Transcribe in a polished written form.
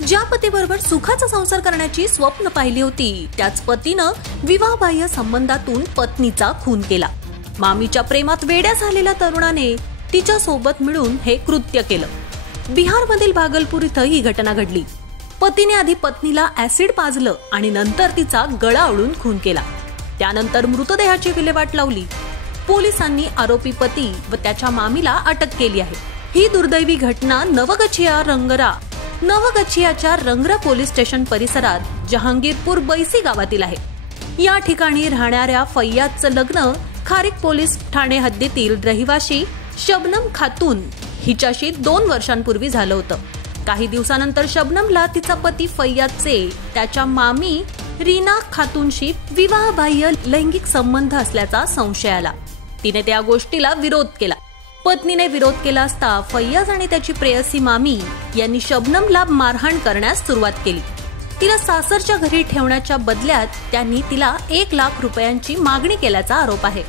ज्या पतीबरोबर सुखाचा संसार करण्याची स्वप्न पाहिली होती त्याच पतीनं विवाहबाह्य संबंधातून पत्नीचा खून केला। मामीच्या प्रेमात वेड्या झालेल्या तरुणाने तिच्या सोबत मिळून हे कृत्य केलं। बिहारमधील भागलपूर इथं ही घटना घडली। पतीने आधी पत्नीला ऍसिड पाजलं आणि नंतर तिचा गळा ओढून खून केला। त्यानंतर मृतदेहाची विल्हेवाट लावली। पोलिसांनी आरोपी पती व त्याच्या मामीला अटक केली आहे। ही दुर्दैवी घटना नवगछियाच्या रंगरा पोलीस स्टेशन परिसरात जहांगीरपूर बैसी गावातील आहे। या ठिकाणी राहणाऱ्या फैयाजचं लग्न खारीक पोलीस ठाणे हद्दीतील रहिवाशी शबनम खातून हिच्याशी 2 वर्षांपूर्वी झालं होतं। काही दिवसानंतर शबनमला तिचा पती फैयाजचे त्याच्या मामी रीना खातूनशी विवाहबाह्य लैंगिक संबंध असल्याचा संशय आला। तिने त्या गोष्टीला विरोध केला। पत्नीने विरोध केला असता फैयाज आणि त्याची प्रेयसी मामी यांनी शबनमला मारहाण करण्यास सुरुवात केली। तिला सासरच्या घरी ठेवण्याच्या बदल्यात त्यांनी तिला 1 लाख रुपयांची मागणी केल्याचा आरोप आहे।